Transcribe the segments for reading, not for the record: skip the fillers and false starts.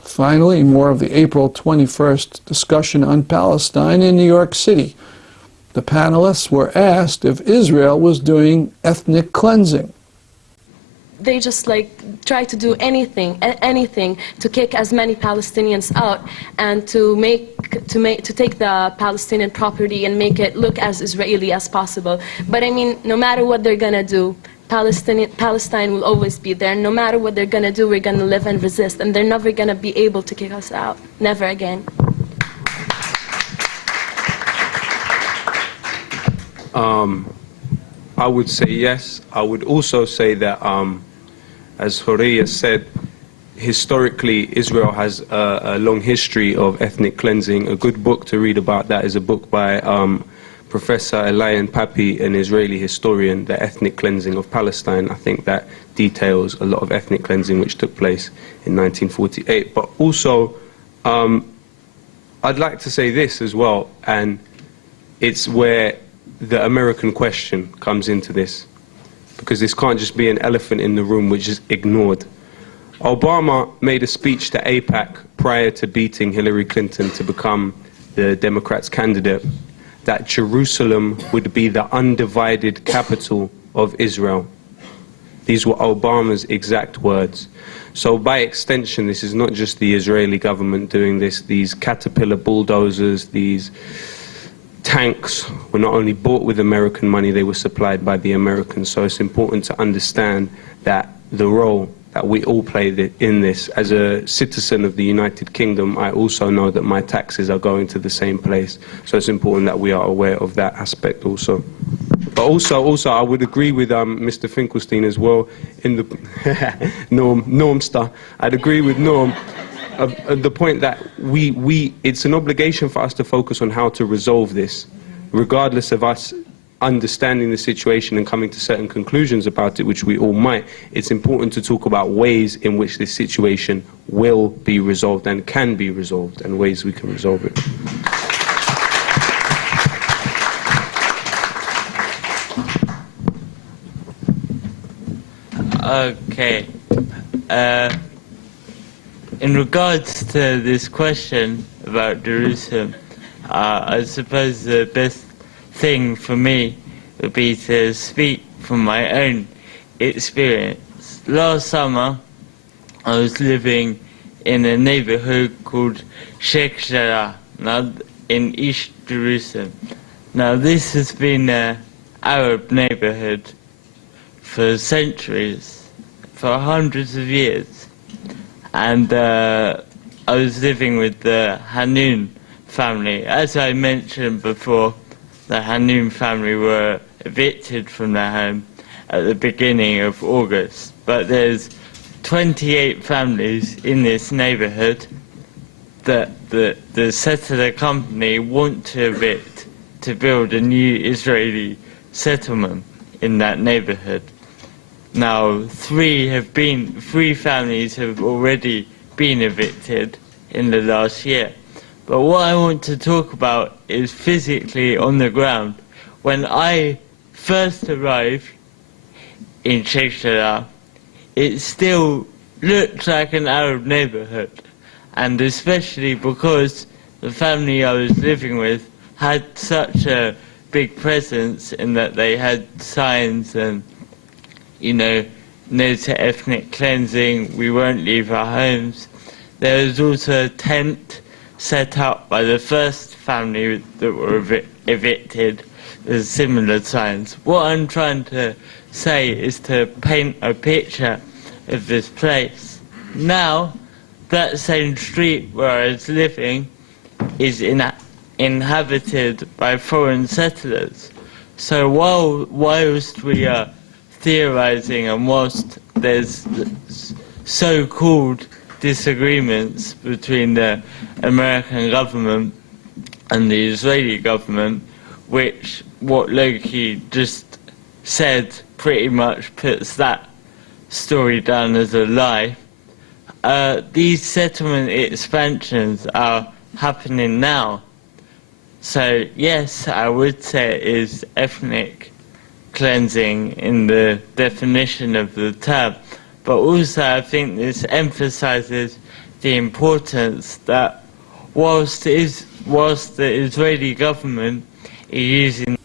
Finally, more of the April 21st discussion on Palestine in New York City. The panelists were asked if Israel was doing ethnic cleansing. They just try to do anything to kick as many Palestinians out and to take the Palestinian property and make it look as Israeli as possible. But I mean, no matter what they're gonna do, Palestine will always be there. No matter what they're gonna do, we're gonna live and resist, and they're never gonna be able to kick us out. Never again. I would say yes. I would also say that, as Horea said, historically Israel has a long history of ethnic cleansing. A good book to read about that is a book by Professor Elian Papi, an Israeli historian, The Ethnic Cleansing of Palestine. I think that details a lot of ethnic cleansing which took place in 1948. But also, I'd like to say this as well, and it's where the American question comes into this, because this can't just be an elephant in the room which is ignored. Obama made a speech to AIPAC prior to beating Hillary Clinton to become the Democrats' candidate, that Jerusalem would be the undivided capital of Israel. These were Obama's exact words. So by extension, this is not just the Israeli government doing this. These caterpillar bulldozers, these tanks were not only bought with American money, they were supplied by the Americans. So it's important to understand that the role that we all play in this. As a citizen of the United Kingdom, I also know that my taxes are going to the same place. So it's important that we are aware of that aspect also. But also I would agree with Mr. Finkelstein as well in the Normstar. I'd agree with Norm. The point that it's an obligation for us to focus on how to resolve this, regardless of us understanding the situation and coming to certain conclusions about it, which we all might. It's important to talk about ways in which this situation will be resolved and can be resolved, and ways we can resolve it. Okay. In regards to this question about Jerusalem, I suppose the best thing for me would be to speak from my own experience. Last summer, I was living in a neighborhood called Sheikh Jarrah, in East Jerusalem. Now, this has been an Arab neighborhood for centuries, for hundreds of years. And I was living with the Hanoun family. As I mentioned before, the Hanoun family were evicted from their home at the beginning of August. But there's 28 families in this neighborhood that the settler company want to evict to build a new Israeli settlement in that neighborhood. Now, three families have already been evicted in the last year. But what I want to talk about is physically on the ground. When I first arrived in Sheikh Jarrah, it still looked like an Arab neighborhood. And especially because the family I was living with had such a big presence in that they had signs and, no to ethnic cleansing, we won't leave our homes. There was also a tent set up by the first family that were evicted. There's similar signs. What I'm trying to say is to paint a picture of this place. Now, that same street where I was living is inhabited by foreign settlers. So whilst we are theorizing and whilst there's so-called disagreements between the American government and the Israeli government, which what Loki just said pretty much puts that story down as a lie. These settlement expansions are happening now. So yes, I would say it is ethnic cleansing in the definition of the term, but also I think this emphasizes the importance that whilst the Israeli government is using.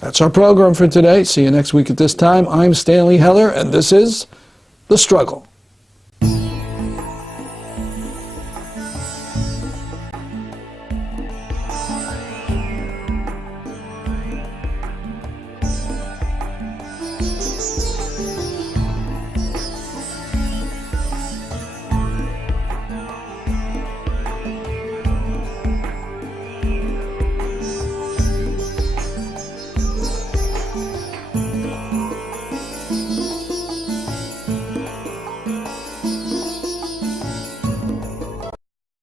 That's our program for today. See you next week at this time. I'm Stanley Heller, and this is The Struggle.